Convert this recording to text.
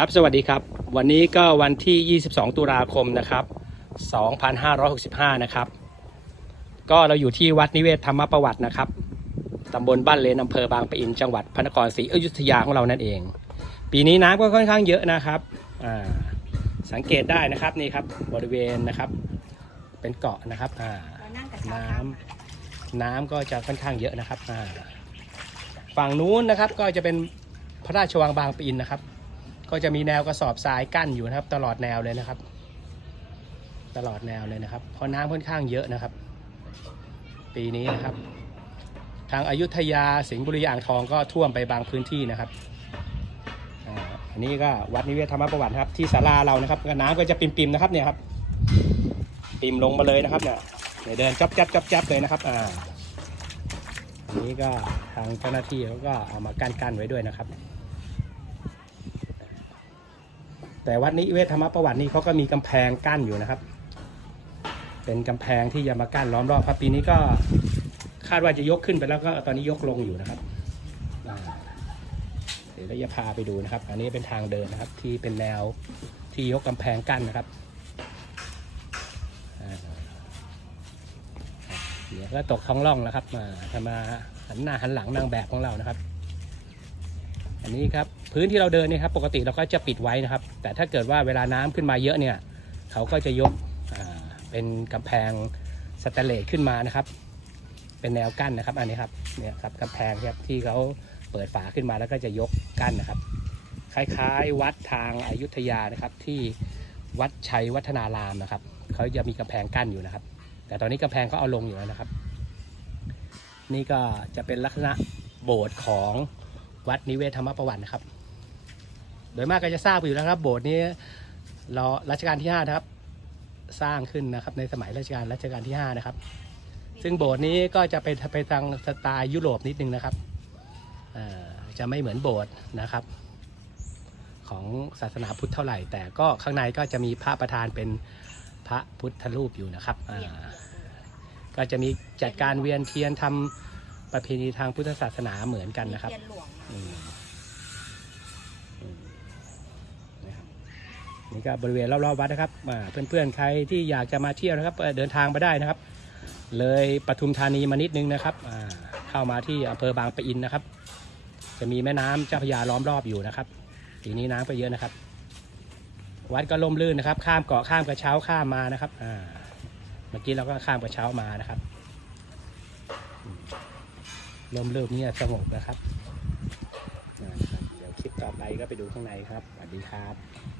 ครับ สวัสดีครับ วันนี้ก็วันที่ 22 ตุลาคมนะครับ 2565 นะครับ ก็เราอยู่ที่วัดนิเวศธรรมประวัตินะครับตำบลบ้านเลนอำเภอบางปะอิน จังหวัดพระนครศรีอยุธยาของเรานั่นเอง ปีนี้น้ำก็ค่อนข้างเยอะนะครับอ่าสังเกตได้นะครับนี่ครับบริเวณนะครับ เป็นเกาะนะครับอ่าน้ำน้ำก็จะค่อนข้างเยอะนะครับอ่าฝั่งนู้นนะครับก็จะเป็นพระราชวังบางปะอินนะครับ ก็จะมีแนวกระสอบทรายกั้นอยู่นะครับ ตลอดแนวเลยนะครับ ตลอดแนวเลยนะครับ เพราะน้ำค่อนข้างเยอะนะครับ ปีนี้นะครับ ทางอายุทยาสิงห์บุรีอ่างทองก็ท่วมไปบางพื้นที่นะครับอันนี้ก็วัดนิเวศธรรมประวัติครับ ที่ศาลาเรานะครับก็น้ำก็จะปิมๆนะครับเนี่ยครับ ปิมลงมาเลยนะครับเนี่ยเนี่ยเดินจับจับจับจับเลยนะครับอ่าอันนี้ก็ทางเจ้าหน้าที่เขาก็เอามากั้นกั้นไว้ด้วยนะครับ แต่วัดนิเวศธรรมประวัตินี่เขาก็มีกำแพงกั้นอยู่นะครับ เป็นกำแพงที่จะมากั้นล้อมรอบครับปีนี้ก็คาดว่าจะยกขึ้นไปแล้วก็ตอนนี้ยกลงอยู่นะครับเดี๋ยวเราจะพาไปดูนะครับ อันนี้เป็นทางเดินนะครับ ที่เป็นแนวที่ยกกำแพงกั้นนะครับเดี๋ยวก็ตกท้องร่องแล้วครับมาจะมาหันหน้าหันหลังนางแบบของเรานะครับ อันนี้ครับพื้นที่เราเดินเนี่ยครับปกติเราก็จะปิดไว้นะครับ แต่ถ้าเกิดว่าเวลาน้ำขึ้นมาเยอะเนี่ยเขาก็จะยกเป็นกำแพงสแตนเลสขึ้นมานะครับ เป็นแนวกั้นนะครับอันนี้ครับเนี่ยครับกำแพงครับที่เขาเปิดฝาขึ้นมาแล้วก็จะยกกั้นนะครับ คล้ายๆ วัดทางอายุทยานะครับที่วัดชัยวัฒนารามนะครับเขาจะมีกำแพงกั้นอยู่นะครับ แต่ตอนนี้กำแพงเขาเอาลงอยู่แล้วนะครับ นี่ก็จะเป็นลักษณะโบสถ์ของ วัดนิเวศธรรมประวัตินะครับ โดยมากก็จะทราบอยู่แล้วครับ โบสถ์นี้รารัชกาลที่5นะครับสร้างขึ้นนะครับในสมัยรัชกาลรัชกาลที่5นะครับ ซึ่งโบสถ์นี้ก็จะไปไปทางสไตล์ยุโรปนิดนึงนะครับจะไม่เหมือนโบสถ์นะครับ ของศาสนาพุทธเท่าไหร่ แต่ก็ข้างในก็จะมีพระประธานเป็นพระพุทธรูปอยู่นะครับก็จะมีจัดการเวียนเทียนทำประเพณีทางพุทธศาสนาเหมือนกันนะครับเทีย นะครับนี่ก็บริเวณรอบๆวัดนะครับเพื่อนๆใครที่อยากจะมาเที่ยวนะครับเดินทางมาได้นะครับ เลยปทุมธานีมานิดนึงนะครับเข้ามาที่อำเภอบางปะอินนะครับ จะมีแม่น้ำเจ้าพยาล้อมรอบอยู่นะครับปีนี้น้ำก็เยอะนะครับ วัดก็ล่มลื่นนะครับ ข้ามเกาะข้ามกระเช้าข้ามมานะครับเมื่อกี้เราก็ข้ามกระเช้ามานะครับอืมล่มลื่นเนี่สงบนะครับ นะครับเดี๋ยวคลิป ต่อไปก็ไปดูข้างในครับสวัสดีครับ